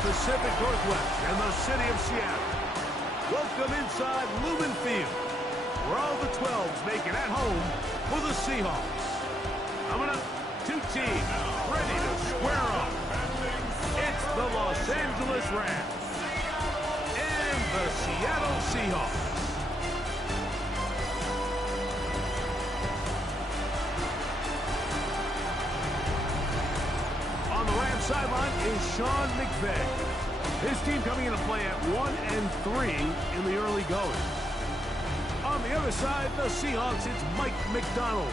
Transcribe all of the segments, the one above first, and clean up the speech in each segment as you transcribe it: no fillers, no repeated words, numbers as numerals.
Pacific Northwest and the city of Seattle. Welcome inside Lumen Field, where all the 12s make it at home for the Seahawks. Coming up, two teams ready to square off. It's the Los Angeles Rams and the Seattle Seahawks. On the Rams sideline is Sean McVay. His team coming into play at 1-3 in the early going. On the other side, the Seahawks, it's Mike McDonald.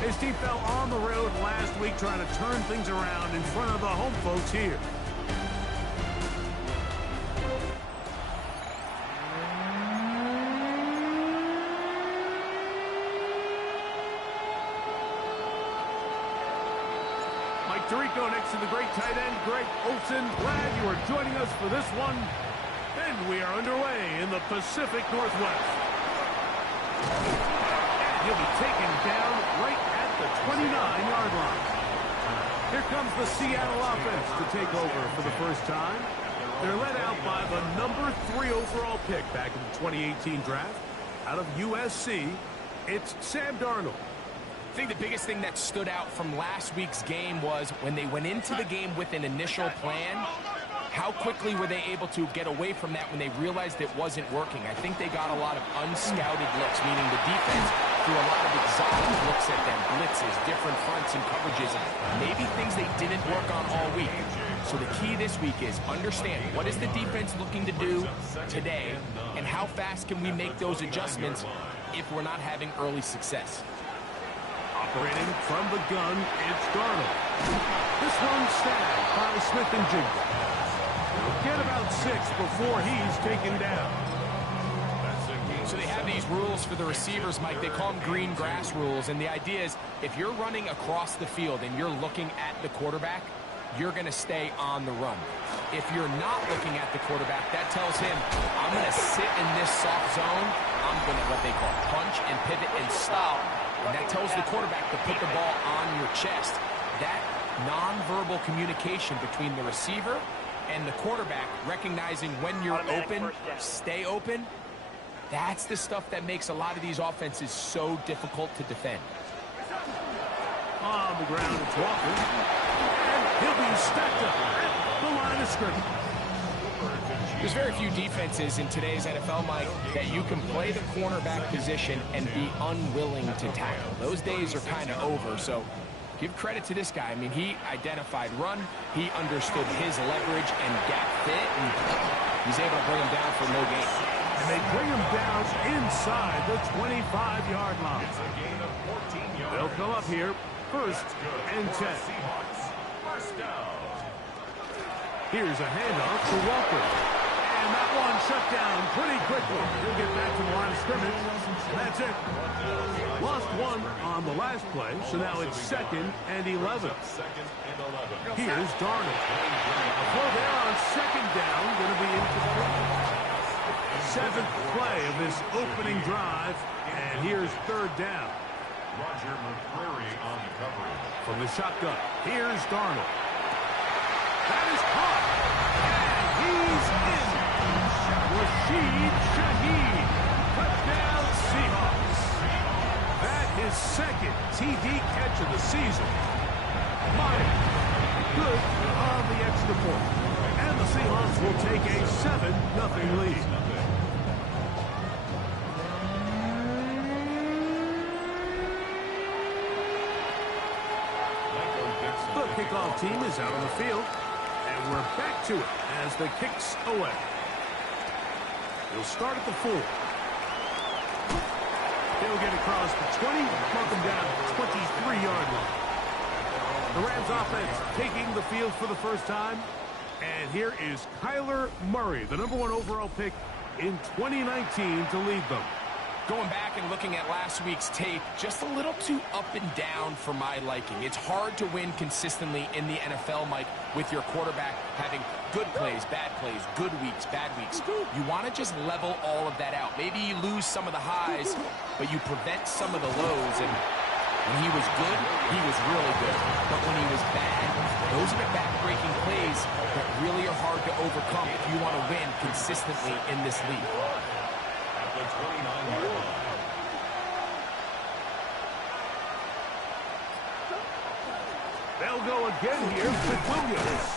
His team fell on the road last week trying to turn things around in front of the home folks here. Mike Tirico next to the great tight end, Greg Olsen. Glad you are joining us for this one. And we are underway in the Pacific Northwest. And he'll be taken down right at the 29-yard line. Here comes the Seattle offense to take over for the first time. They're led out by the number 3 overall pick back in the 2018 draft. Out of USC, it's Sam Darnold. I think the biggest thing that stood out from last week's game was when they went into the game with an initial plan, how quickly were they able to get away from that when they realized it wasn't working? I think they got a lot of unscouted looks, meaning the defense threw a lot of exotic looks at them, blitzes, different fronts and coverages, maybe things they didn't work on all week. So the key this week is understand what is the defense looking to do today and how fast can we make those adjustments if we're not having early success. Operating from the gun, it's Darnold. This one snagged by Smith and Jigba. He'll get about 6 before he's taken down. So they have these rules for the receivers, Mike. They call them green grass rules. And the idea is if you're running across the field and you're looking at the quarterback, you're going to stay on the run. If you're not looking at the quarterback, that tells him, I'm going to sit in this soft zone. I'm going to what they call punch and pivot and stop. And that tells the quarterback to put the ball on your chest. That nonverbal communication between the receiver and the quarterback, recognizing when you're open, stay open, that's the stuff that makes a lot of these offenses so difficult to defend. On the ground, it's Walker. And he'll be stacked up at the line of scrimmage. There's very few defenses in today's NFL, Mike, that you can play the cornerback position and be unwilling to tackle. Those days are kind of over, so give credit to this guy. I mean, he identified run, he understood his leverage and gap fit, and he's able to bring him down for no gain. And they bring him down inside the 25-yard line. They'll come up here, 1st and 10. Here's a handoff to Walker. And that one shut down pretty quickly. He'll get back to the line of scrimmage. That's it. Lost 1 on the last play, so now it's 2nd and 11. Here's Darnold. A throw there on 2nd down, going to be incomplete. 7th play of this opening drive, and here's 3rd down. Roger McCreary on the coverage. From the shotgun, here's Darnold. That is caught, and he's in. Rashid Shaheed, touchdown Seahawks. That is 2nd TD catch of the season. Myers, good on the extra point. And the Seahawks will take a 7-0 lead. The kickoff team is out on the field, and we're back to it as the kick's away. He'll start at the 4. He'll get across the 20, mark him down at the 23-yard line. The Rams offense taking the field for the first time, and here is Kyler Murray, the number 1 overall pick in 2019 to lead them. Going back and looking at last week's tape, just a little too up and down for my liking. It's hard to win consistently in the NFL, Mike, with your quarterback having good plays, good weeks, bad weeks. You want to just level all of that out. Maybe you lose some of the highs, but you prevent some of the lows. And When he was good, he was really good. But when he was bad, those are the back-breaking plays that really are hard to overcome if you want to win consistently in this league. At the 29-yard line. They'll go again here with Williams.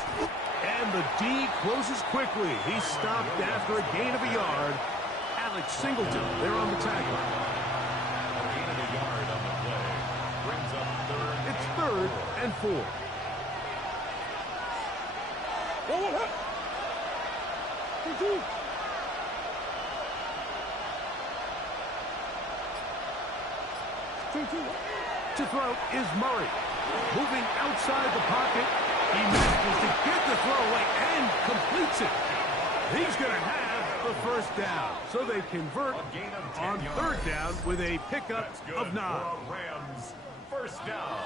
And the D closes quickly. He's stopped after a gain of a yard. Alex Singleton there on the tackle. A gain of a yard on the play. Brings up third. It's 3rd and 4. To throw is Murray. Moving outside the pocket. He manages to get the throw away and completes it. He's going to have the first down. So they convert on 3rd down with a pickup of 9. Rams, first down.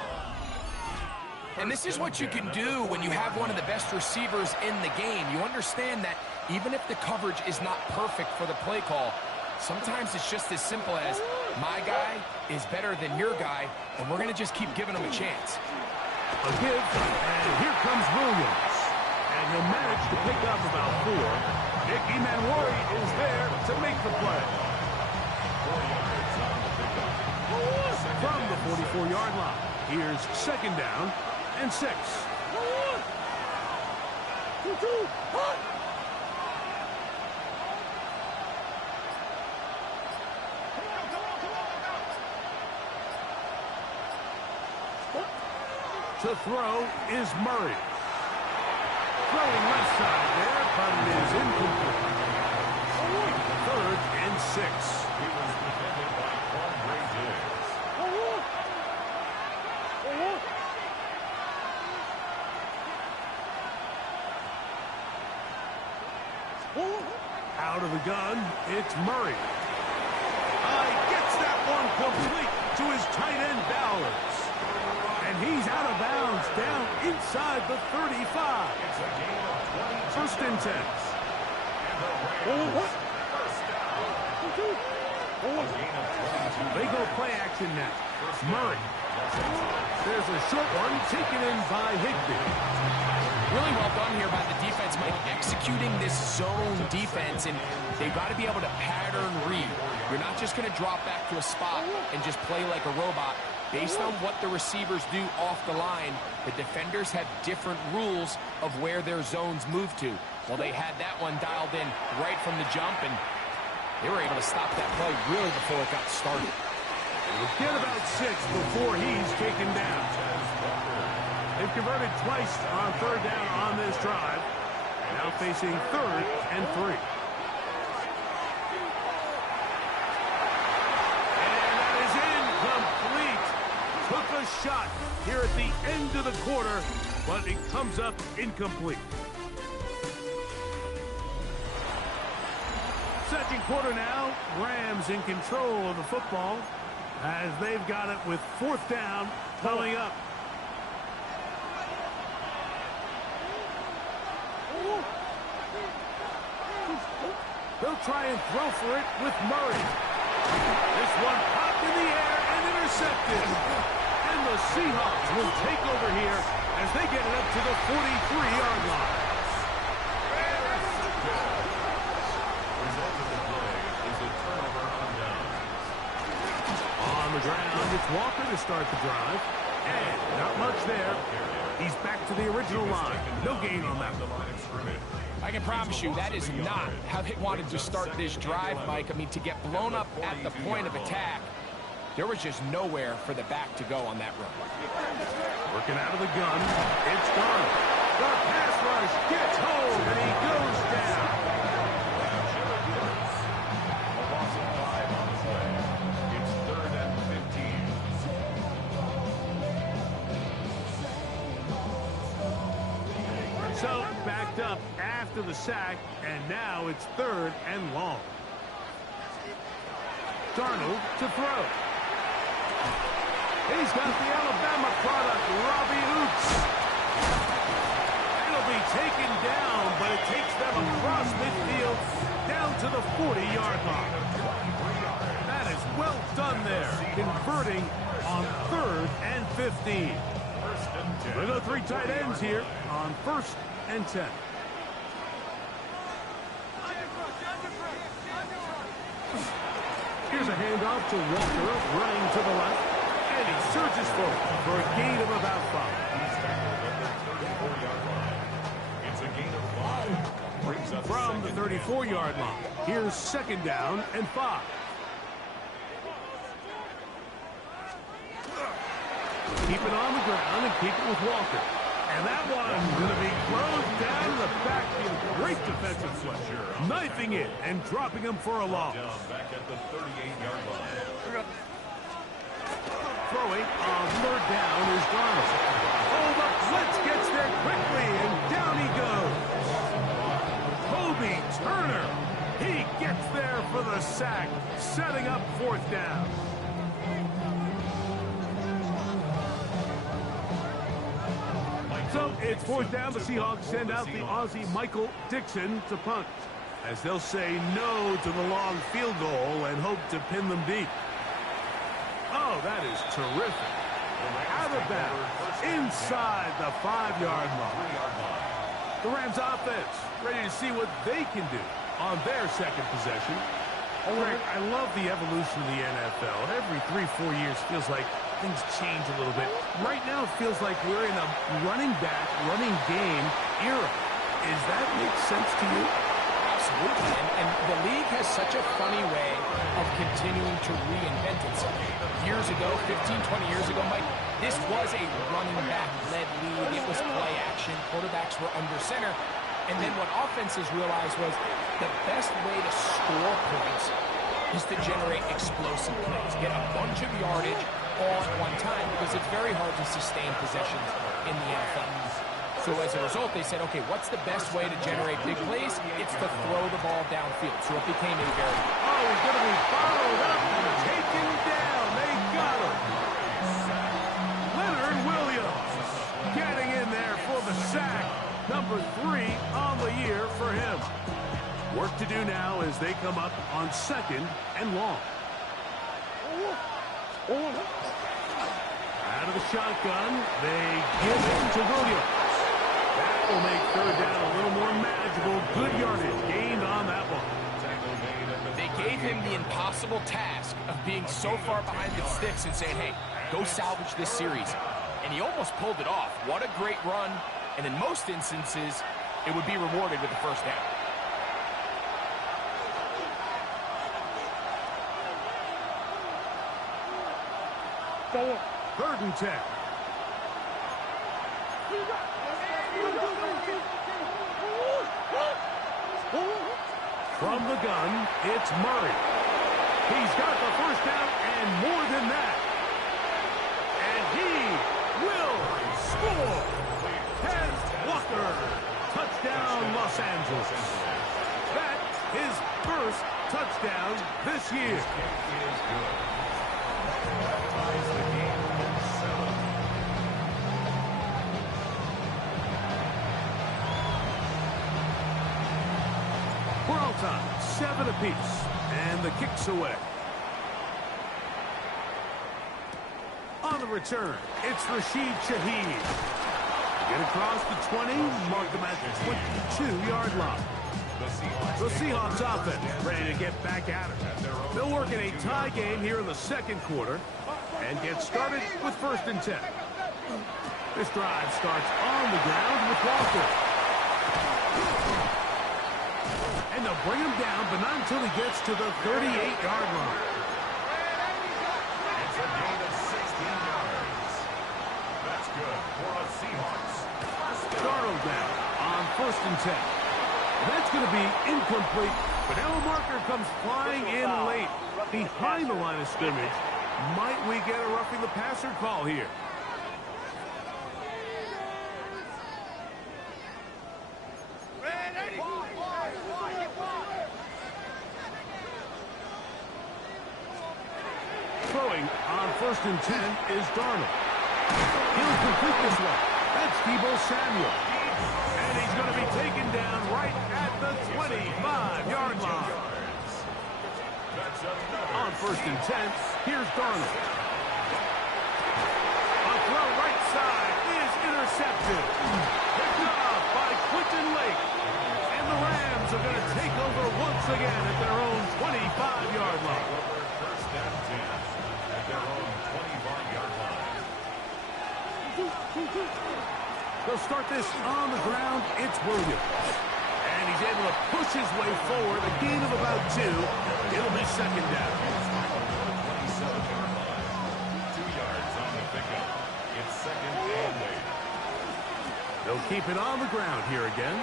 And this is what you can do when you have one of the best receivers in the game. You understand that even if the coverage is not perfect for the play call, sometimes it's just as simple as my guy is better than your guy, and we're going to just keep giving him a chance. A give, and here comes Williams. And he'll manage to pick up about 4. Nick Emanwari is there to make the play. 4 yards on the pickup. From the 44-yard line, here's 2nd down and 6. To throw is Murray. Throwing left side there, but it is incomplete. 3rd and 6. He was defended by Quandre Diggs. Out of the gun, it's Murray. Gets that one complete to his tight end Bowers. And he's out of bounds down inside the 35. It's a gain of 22. 1st and 10. And the Rams, first down. A gain of 22. They go play action now. Murray. There's a short one taken in by Higbee. Really well done here by the defense, Mike, executing this zone defense, and they've got to be able to pattern read. You're not just going to drop back to a spot and just play like a robot. Based on what the receivers do off the line, the defenders have different rules of where their zones move to. Well, they had that one dialed in right from the jump, and they were able to stop that play really before it got started. We'll get about 6 before he's taken down. They've converted twice on 3rd down on this drive. Now facing 3rd and 3. And that is incomplete. Took a shot here at the end of the quarter, but it comes up incomplete. 2nd quarter now. Rams in control of the football as they've got it with 4th down coming up. They'll try and throw for it with Murray. This one popped in the air and intercepted. And the Seahawks will take over here as they get it up to the 43-yard line. Result of the play is a turnover on downs. On the ground, it's Walker to start the drive. And not much there. He's back to the original line. No gain on that one. I can promise you that is not how they wanted to start this drive, Mike. I mean, to get blown up at the point of attack, there was just nowhere for the back to go on that run. Working out of the gun, it's Darnold. The pass rush gets home, and he goes down. A loss of 5 on the play. It's 3rd and 15. So backed up after the sack, and now it's 3rd and long. Darnold to throw. He's got the Alabama product, Robbie Oops. It'll be taken down, but it takes them across midfield down to the 40-yard line. That is is well done there, converting on 3rd and 15. We'll go 3 tight ends here on 1st and 10. Here's a handoff to Walker, running to the left, and he surges forward for a gain of about 5. It's a gain of 5. Brings up From the 34-yard line, here's 2nd down and 5. Keep it on the ground and keep it with Walker. And that one's going to be closed down in the backfield. Great defensive play. Knifing it and dropping him for a loss. Back at the 38-yard line. Throwing on 3rd down is Donald. Oh, the blitz gets there quickly, and down he goes. Kobe Turner. He gets there for the sack, setting up 4th down. So it's 4th down. The Seahawks send out the Aussie Michael Dixon to punt, as they'll say no to the long field goal and hope to pin them deep. Oh, that is terrific. Out of bounds, inside the 5-yard line. The Rams offense ready to see what they can do on their 2nd possession. Greg, I love the evolution of the NFL. Every 3-4 years feels like things change a little bit. Right now it feels like we're in a running back, running game era. Does that make sense to you? Absolutely. And the league has such a funny way of continuing to reinvent itself. Years ago, 15, 20 years ago, Mike, this was a running back-led league. It was play action. Quarterbacks were under center. And then what offenses realized was the best way to score points is to generate explosive plays. Get a bunch of yardage all at one time, because it's very hard to sustain possessions in the NFL. So as a result, they said, okay, what's the best way to generate big plays? It's to throw the ball downfield. So it became a very... Oh, he's going to be followed up and taken down. They got him. Leonard Williams getting in there for the sack. Number 3 on the year for him. Work to do now as they come up on 2nd and long. Out of the shotgun, they give it to Williams. That will make 3rd down a little more manageable. Good yardage gained on that one. They gave him the impossible task of being so far behind the sticks and saying, hey, go salvage this series. And he almost pulled it off. What a great run. And in most instances, it would be rewarded with the 1st down. Third and 10. From the gun, it's Murray. He's got the 1st down and more than that. And he will score. Ken Walker. Touchdown, Los Angeles. That is first touchdown this year. We're all time, 7 apiece, and the kick's away. On the return, it's Rashid Shaheed. Get across the 20, mark them at the 22-yard line. The Seahawks offense ready to get back at it. They'll work in a tie game here in the 2nd quarter and get started with 1st and 10. This drive starts on the ground with Walker. And they'll bring him down, but not until he gets to the 38-yard line. It's a gain of 16 yards. That's good for the Seahawks. Darnold down on 1st and 10. That's going to be incomplete, but now a marker comes flying in late behind the line of scrimmage. Might we get a roughing the passer call here? Throwing on 1st and 10 is Darnold. He'll complete this one. That's Deebo Samuel. And he's going to be taken down right at the 25-yard line. On first and 10. Here's Darnold. A throw right side is intercepted. Picked off by Quentin Lake. And the Rams are going to take over once again at their own 25-yard line. First down 10 at their own 25-yard line. They'll start this on the ground. It's Williams. And he's able to push his way forward. A gain of about 2. It'll be second down. 27-yard line. 2 yards on the pickup. It's second and 8. They'll keep it on the ground here again.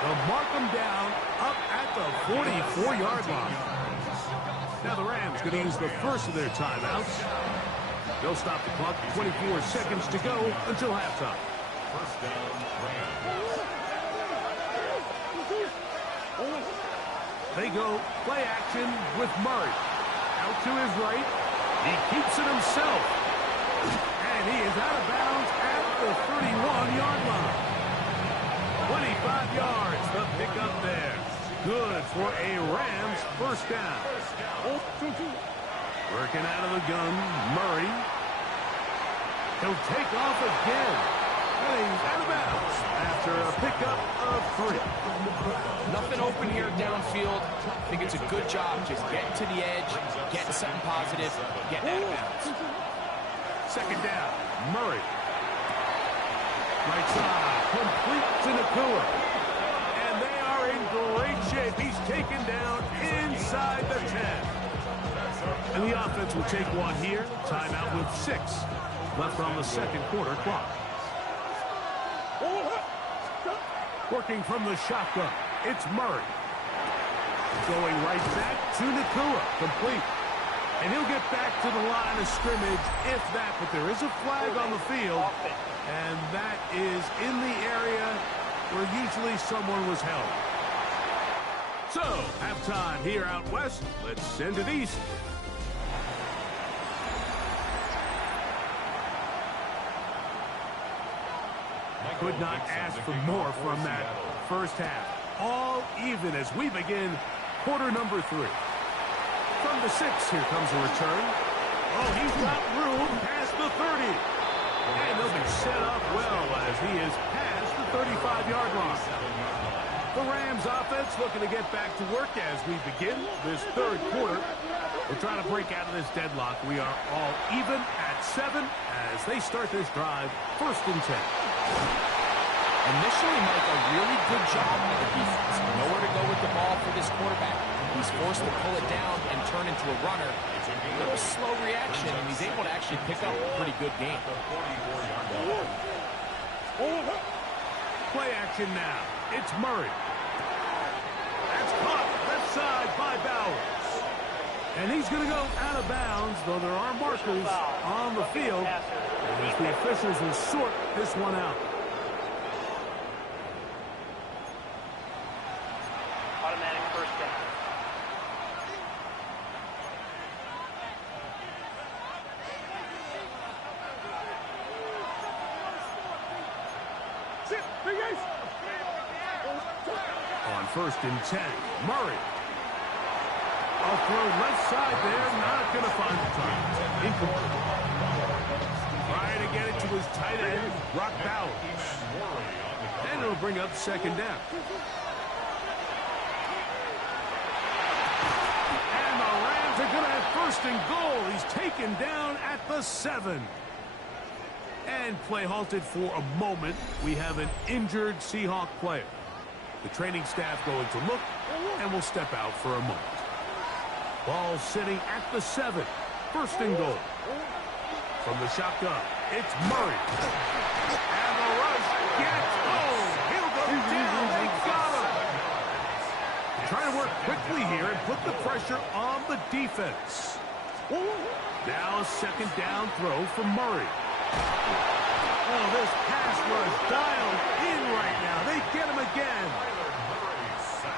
They'll mark them down up at the 44-yard line. Now the Rams going to use the first of their timeouts. They'll stop the clock. 24 seconds to go until halftime. First down, Rams. They go play action with Murray. Out to his right. He keeps it himself. And he is out of bounds at the 31-yard line. 25 yards, the pickup there. Good for a Rams first down. Working out of the gun, Murray. He'll take off again. And he's out of bounds after a pickup of 3. Nothing open here downfield. I think it's a good job just getting to the edge, getting something positive, getting out of bounds. Second down, Murray. Right side, complete to Nakua. And they are in great shape. He's taken down inside the 10. And the offense will take one here. Timeout with 6 left on the second quarter clock. Working from the shotgun, it's Murray. Going right back to Nakua, complete. And he'll get back to the line of scrimmage, if that. But there is a flag on the field, and that is in the area where usually someone was held. So, halftime here out west. Let's send it east. Could not ask for more from that first half. All even as we begin quarter number 3. From the 6, here comes a return. Oh, he's got room past the 30. And they'll be set up well as he is past the 35-yard line. The Rams offense looking to get back to work as we begin this third quarter. We're trying to break out of this deadlock. We are all even at 7 as they start this drive, first and 10. Initially, Mike, a really good job by the defense. Nowhere to go with the ball for this quarterback. He's forced to pull it down and turn into a runner. A little slow reaction, and he's able to actually pick up a pretty good game. Play action now. It's Murray. That's caught left side by Bowers. And he's going to go out of bounds, though there are markers on the field. As the officials will sort this one out. Automatic first down. On first and 10, Murray. I'll throw left side there, not going to find the target. Incomplete. Trying to get it to his tight end, Brock Bowers. And it'll bring up second down. And the Rams are going to have first and goal. He's taken down at the 7. And play halted for a moment. We have an injured Seahawk player. The training staff going to look, and will step out for a moment. Ball sitting at the 7. First and goal. From the shotgun, it's Murray. And the rush gets home. He'll go down. They got him. Trying to work quickly here and put the pressure on the defense. Now a second down throw from Murray. Oh, this pass rush dialed in right now. They get him again.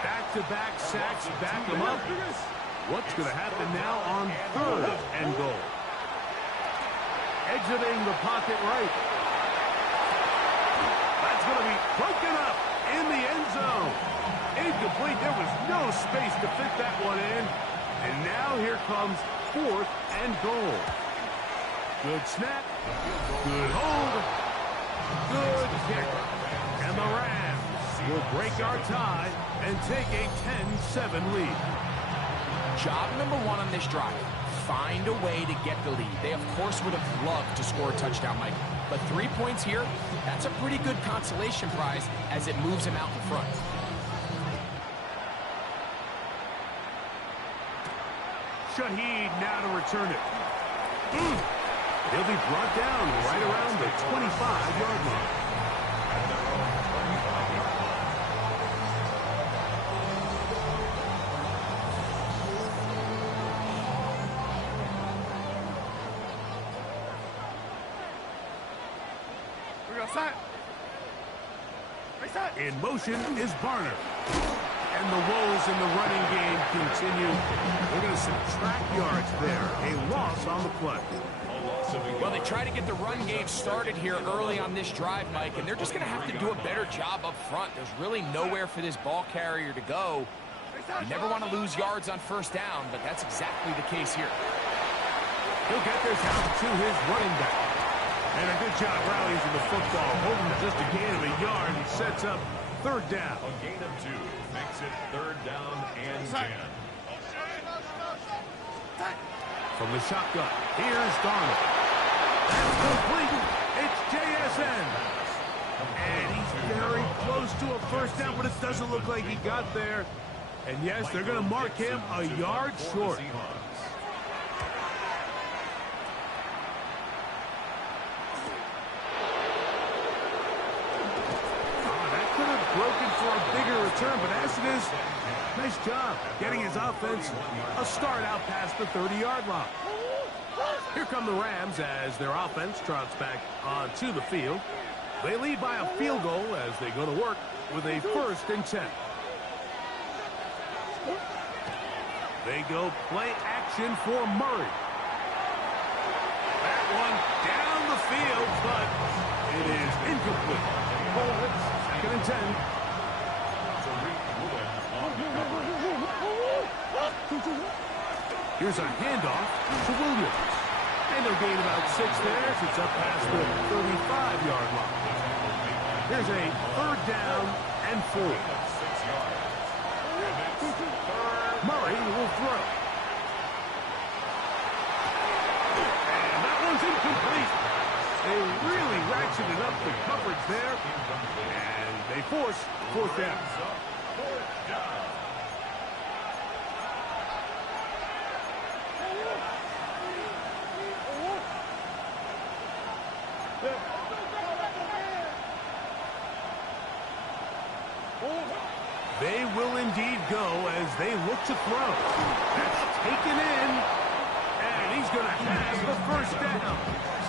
Back-to-back sacks back him up. What's going to happen now on third and goal? Exiting the pocket right. That's going to be broken up in the end zone. Incomplete. There was no space to fit that one in. And now here comes 4th and goal. Good snap. Good hold. Good kick. And the Rams will break our tie and take a 10-7 lead. Job number 1 on this drive. Find a way to get the lead. They, of course, would have loved to score a touchdown, Mike. But 3 points here, that's a pretty good consolation prize as it moves him out in front. Shaheed now to return it. He'll be brought down right around the 25-yard line. In motion is Barner. And the woes in the running game continue. We're going to subtract yards there. A loss on the play. Well, they try to get the run game started here early on this drive, Mike, and they're just going to have to do a better job up front. There's really nowhere for this ball carrier to go. You never want to lose yards on first down, but that's exactly the case here. He'll get this out to his running back. And a good job rallying for the football. Holding just a gain of a yard. He sets up 3rd down. A gain of 2 makes it 3rd down and 10. From the shotgun, here's Darnold. That's complete. It's JSN. And he's very close to a first down, but it doesn't look like he got there. And yes, they're going to mark him a yard short. Broken for a bigger return, but as it is, nice job getting his offense a start out past the 30-yard line. Here come the Rams as their offense trots back onto the field. They lead by a field goal as they go to work with a 1st and 10. They go play action for Murray. That one down the field, but it is incomplete. 2nd and 10. Here's a handoff to Williams. And they'll gain about 6 there. It's up past the 35-yard line. Here's a 3rd down and 4. Murray will throw. And that one's incomplete. They really ratcheted up the coverage there. And they force 4th down. They will indeed go as they look to throw. That's taken in. And he's going to have the 1st down.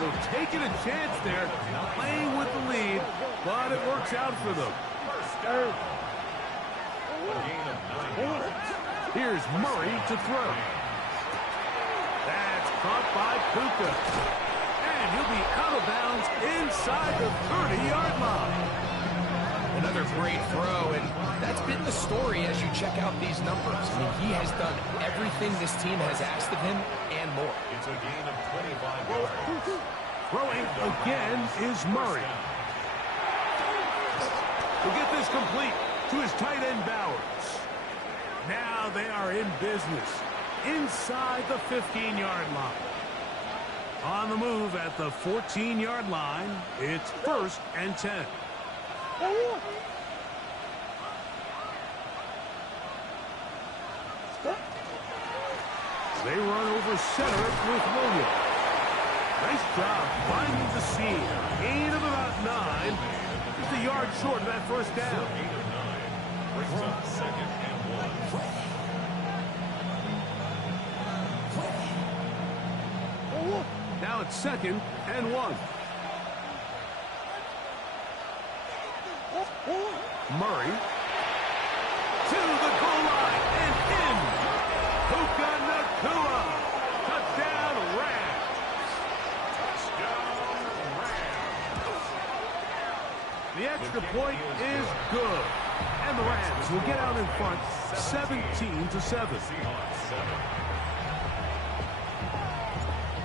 So taking a chance there, playing with the lead, but it works out for them. Here's Murray to throw. That's caught by Puka. And he'll be out of bounds inside the 30-yard line. Another great throw, and that's been the story as you check out these numbers. I mean, he has done everything this team has asked of him and more. It's a gain of 25 yards. Throwing again is Murray. He'll get this complete to his tight end Bowers. Now they are in business inside the 15-yard line. On the move at the 14-yard line, it's 1st and 10. They run over center with Williams. Nice job finding the seam. Gain of about 9. Just a yard short of that 1st down. Brings up 2nd and 1. Now it's 2nd and 1. Murray to the goal line and in. Puka Nacua. Touchdown, Rams. The extra point is good. And the Rams will get out in front 17-7.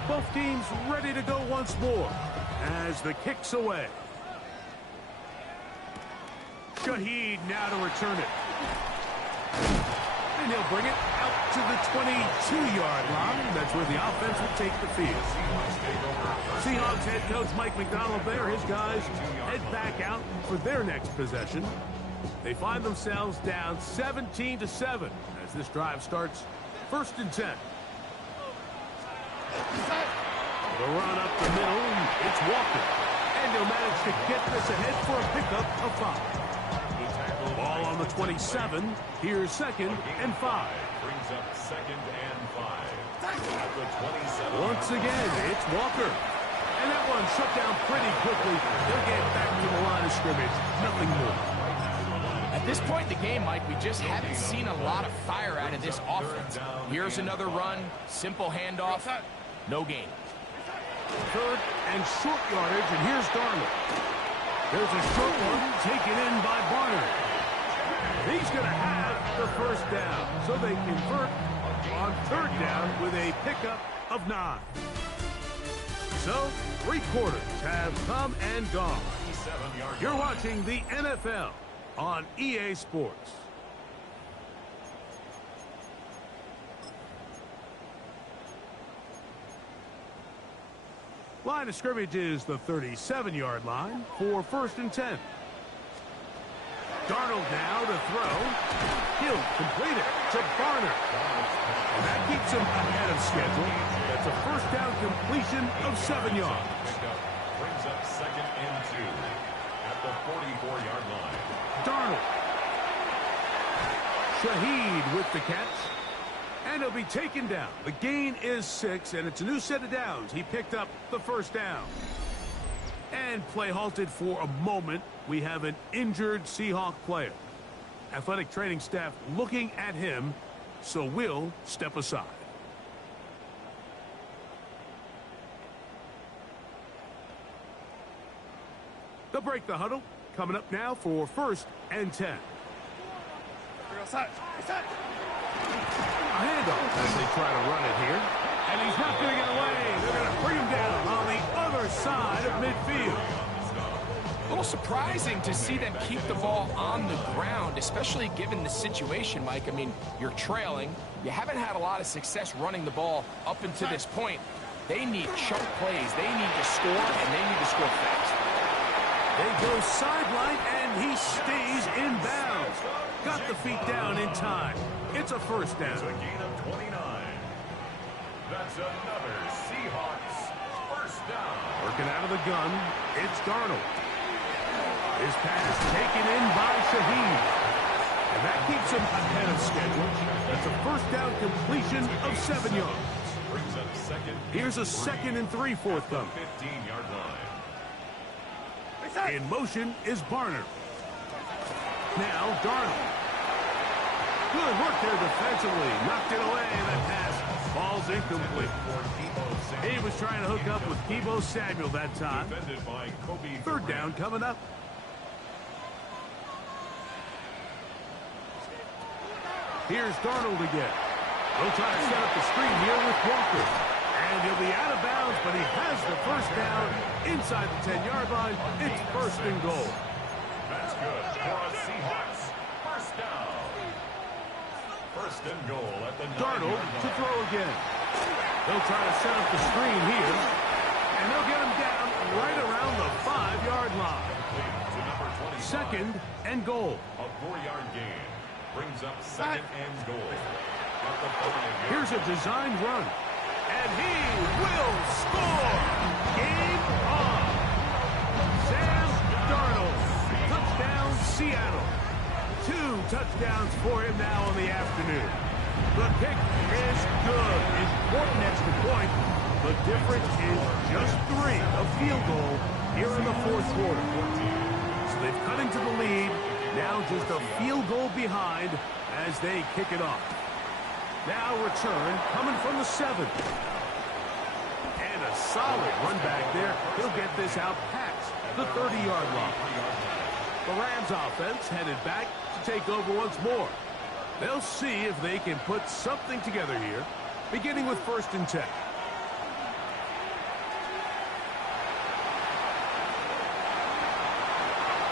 Both teams ready to go once more as the kick's away. Shaheed now to return it. And he'll bring it out to the 22-yard line. That's where the offense will take the field. Seahawks head coach Mike McDonald there. His guys head back out for their next possession. They find themselves down 17-7 as this drive starts 1st and 10. The run up the middle. It's Walker. And he'll manage to get this ahead for a pickup of 5. Ball on the 27. Here's 2nd and 5. Brings up 2nd and 5. At the 27. Once again, it's Walker. And that one shut down pretty quickly. They'll get back to the line of scrimmage. Nothing more. At this point in the game, Mike, we just haven't seen a lot of fire out of this offense. Here's another run. Simple handoff. No gain. 3rd and short yardage. And here's Darnold. There's a short one taken in by Barner. He's going to have the 1st down, so they convert on 3rd down with a pickup of 9. So, 3 quarters have come and gone. You're watching the NFL on EA Sports. Line of scrimmage is the 37-yard line for 1st and 10. Darnold now to throw. He'll complete it to Barner. And that keeps him ahead of schedule. That's a 1st down completion of 7 yards. Brings up 2nd and 2 at the 44-yard line. Darnold. Shaheed with the catch. And he'll be taken down. The gain is 6, and it's a new set of downs. He picked up the 1st down. And play halted for a moment. We have an injured Seahawk player. Athletic training staff looking at him, so we'll step aside. They'll break the huddle. Coming up now for 1st and 10. A handoff as they try to run it here. And he's not going to get away. They're going to bring him down on the other side of midfield. A little surprising to see them keep the ball on the ground, especially given the situation, Mike. I mean, you're trailing. You haven't had a lot of success running the ball up until this point. They need chunk plays. They need to score, and they need to score fast. They go sideline, and he stays in bounds. Got the feet down in time. It's a 1st down. It's a gain of 29. That's another Seahawks 1st down. Working out of the gun, it's Darnold. His pass taken in by Shaheed. And that keeps him ahead of schedule. That's a 1st down completion of 7 yards. Brings up 2nd. Here's a 2nd and 3 forthcoming. 15-yard line. In motion is Barner. Now Darnold. Good work there defensively. Knocked it away. That pass falls incomplete. He was trying to hook up with Deebo Samuel that time. 3rd down coming up. Here's Darnold again. They'll try to set up the screen here with Walker. And he'll be out of bounds, but he has the 1st down inside the 10-yard line. It's 1st and goal. That's good for a Seahawks 1st down. 1st and goal at the 9-yard Darnold line. to throw again. They'll try to set up the screen here. And they'll get him down right around the 5-yard line. To number 25. 2nd and goal. A 4-yard gain. Brings up 2nd and goal. At the 5-yard. Here's a designed run. And he will score. Game on. Sam Darnold. Touchdown, Seattle. 2 touchdowns for him now in the afternoon. The kick is good. Important extra point. The difference is just 3. A field goal here in the 4th quarter. So they've cut into the lead. Now just a field goal behind as they kick it off. Now return coming from the 7. And a solid run back there. He'll get this out past the 30-yard line. The Rams offense headed back to take over once more. They'll see if they can put something together here, beginning with 1st and 10.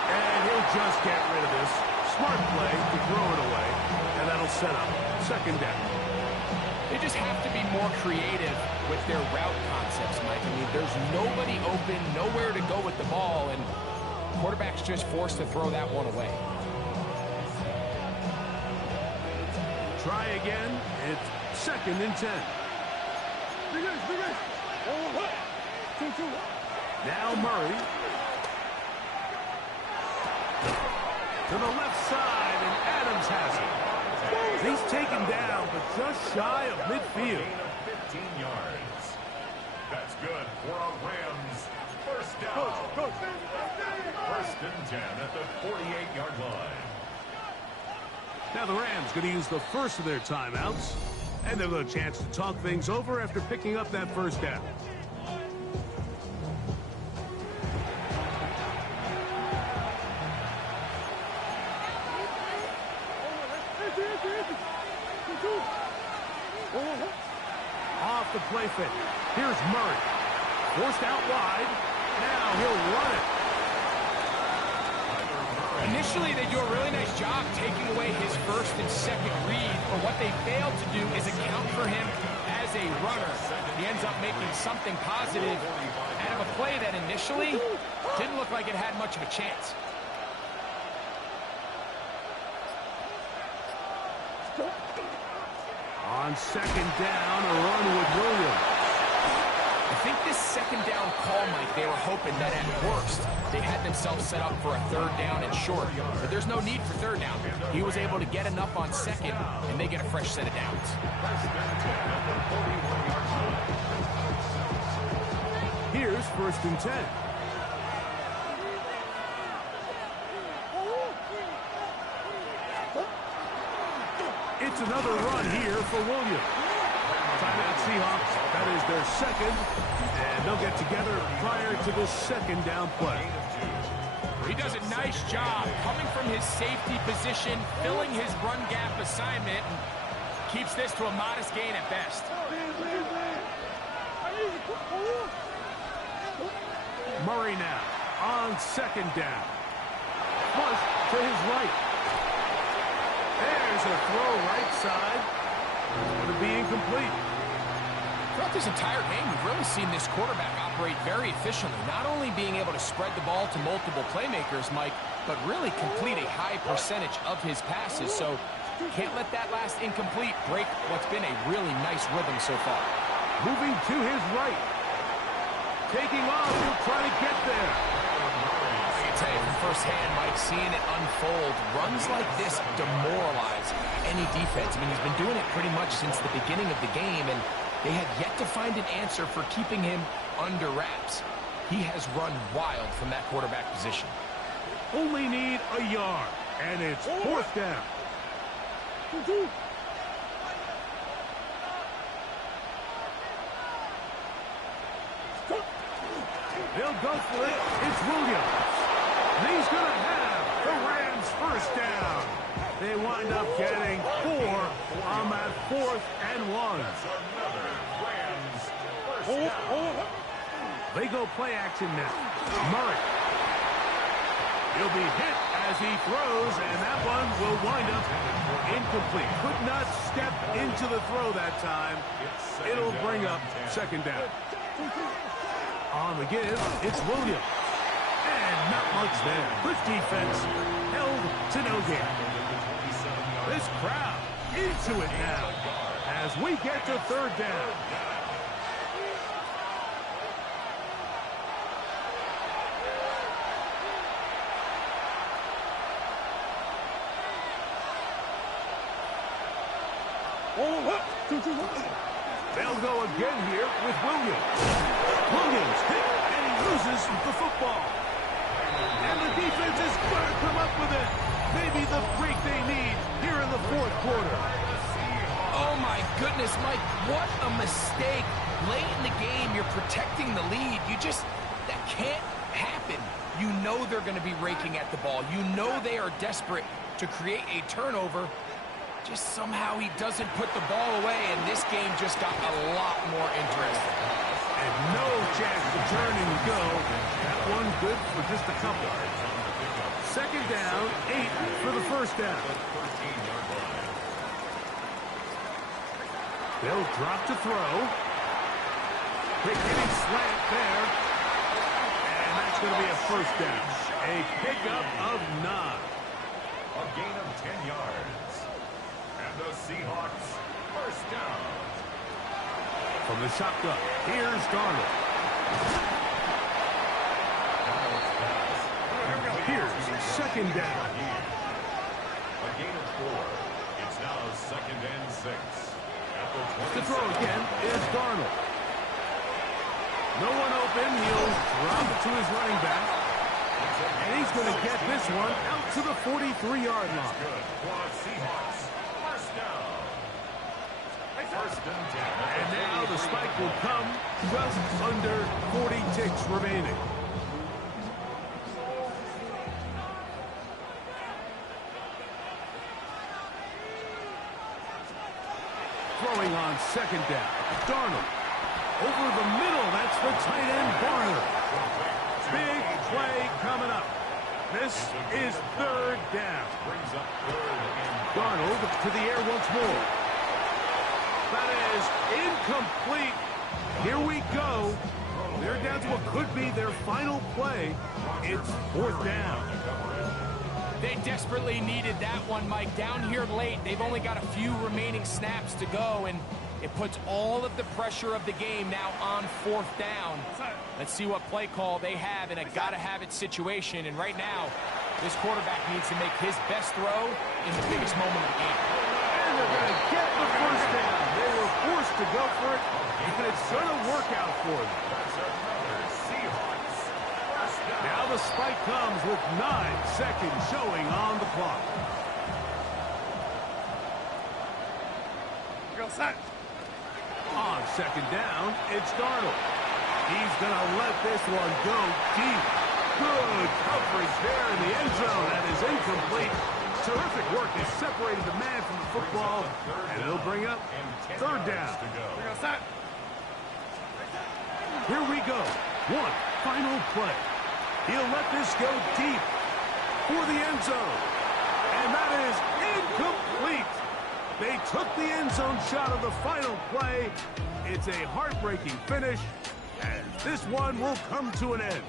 And he'll just get rid of this. Smart play to throw it away, and that'll set up 2nd down. They just have to be more creative with their route concepts, Mike. I mean, there's nobody open, nowhere to go with the ball, and quarterback's just forced to throw that one away. Try again. It's 2nd and 10. Now Murray. To the left side, and Adams has it. He's taken down, but just shy of midfield. 15 yards. That's good for a Rams 1st down. 1st and 10 at the 48-yard line. Now the Rams going to use the first of their timeouts, and they'll have a chance to talk things over after picking up that 1st down. Off the play fake. Here's Murray. Forced out wide. Now he'll run it. Initially, they do a really nice job taking away his 1st and 2nd read, but what they failed to do is account for him as a runner. He ends up making something positive out of a play that initially didn't look like it had much of a chance. On 2nd down, a run with Williams. I think this 2nd down call, Mike, they were hoping that at worst they had themselves set up for a 3rd down and short. But there's no need for 3rd down. He was able to get enough on 2nd, and they get a fresh set of downs. Here's 1st and 10. It's another run here for Williams. Timeout Seahawks. That is their 2nd, and they'll get together prior to the 2nd down play. He does a nice job coming from his safety position, filling his run gap assignment, and keeps this to a modest gain at best. Murray now on 2nd down. Flush to his right. There's a throw right side. Going to be incomplete. Throughout this entire game, we've really seen this quarterback operate very efficiently, not only being able to spread the ball to multiple playmakers, Mike, but really complete a high percentage of his passes. So can't let that last incomplete break what's been a really nice rhythm so far. Moving to his right. Taking off, he'll try to get there. I can tell you from firsthand, Mike, seeing it unfold, runs like this demoralize any defense. I mean, he's been doing it pretty much since the beginning of the game, and they have yet to find an answer for keeping him under wraps. He has run wild from that quarterback position. Only need a yard, and it's 4th down. They'll go for it. It's Williams. And he's going to have the Rams 1st down. They wind up getting 4 on that 4th and 1. They go play action now. Murray. He'll be hit as he throws, and that one will wind up incomplete. Could not step into the throw that time. It'll bring up 2nd down. On the give, it's Williams. And not much there. Good defense. Held to no gain. This crowd into it now as we get to 3rd down. They'll go again here with Williams. Williams hit, and he loses the football. And the defense is going to come up with it. Maybe the break they need here in the 4th quarter. Oh, my goodness, Mike, what a mistake. Late in the game, you're protecting the lead. That can't happen. You know they're going to be raking at the ball. You know they are desperate to create a turnover. Just somehow he doesn't put the ball away, and this game just got a lot more interesting. And no chance to turn and go. That one good for just a couple. Second down, 8 for the first down. They'll drop to throw. Quick hitting slant there. And that's going to be a first down. A pickup of 9. A gain of 10 yards. And the Seahawks first down. From the shotgun, here's Darnold. Here's second down. A gain of 4. It's now second and 6. To throw again is Darnold. No one open. He'll drop it to his running back. And he's going to get this one out to the 43-yard line. Seahawks first down. First and 10. And now the spike will come just under 40 ticks remaining. Throwing on second down. Darnold. Over the middle. That's the tight end, Barner. Big play coming up. This is third down. Darnold to the air once more. That is incomplete. Here we go. They're down to what could be their final play. It's fourth down. They desperately needed that one, Mike. Down here late, they've only got a few remaining snaps to go, and it puts all of the pressure of the game now on fourth down. Let's see what play call they have in a gotta-have-it situation. And right now, this quarterback needs to make his best throw in the biggest moment of the game. And they're going to get the first down. They were forced to go for it, and it's going to work out for them. Now the spike comes with 9 seconds showing on the clock. On second down, it's Darnold. He's going to let this one go deep. Good coverage there in the end zone. That is incomplete. Terrific work. They separated the man from the football, and it'll bring up third down. Here we go. One final play. He'll let this go deep for the end zone. And that is incomplete. They took the end zone shot of the final play. It's a heartbreaking finish, and this one will come to an end.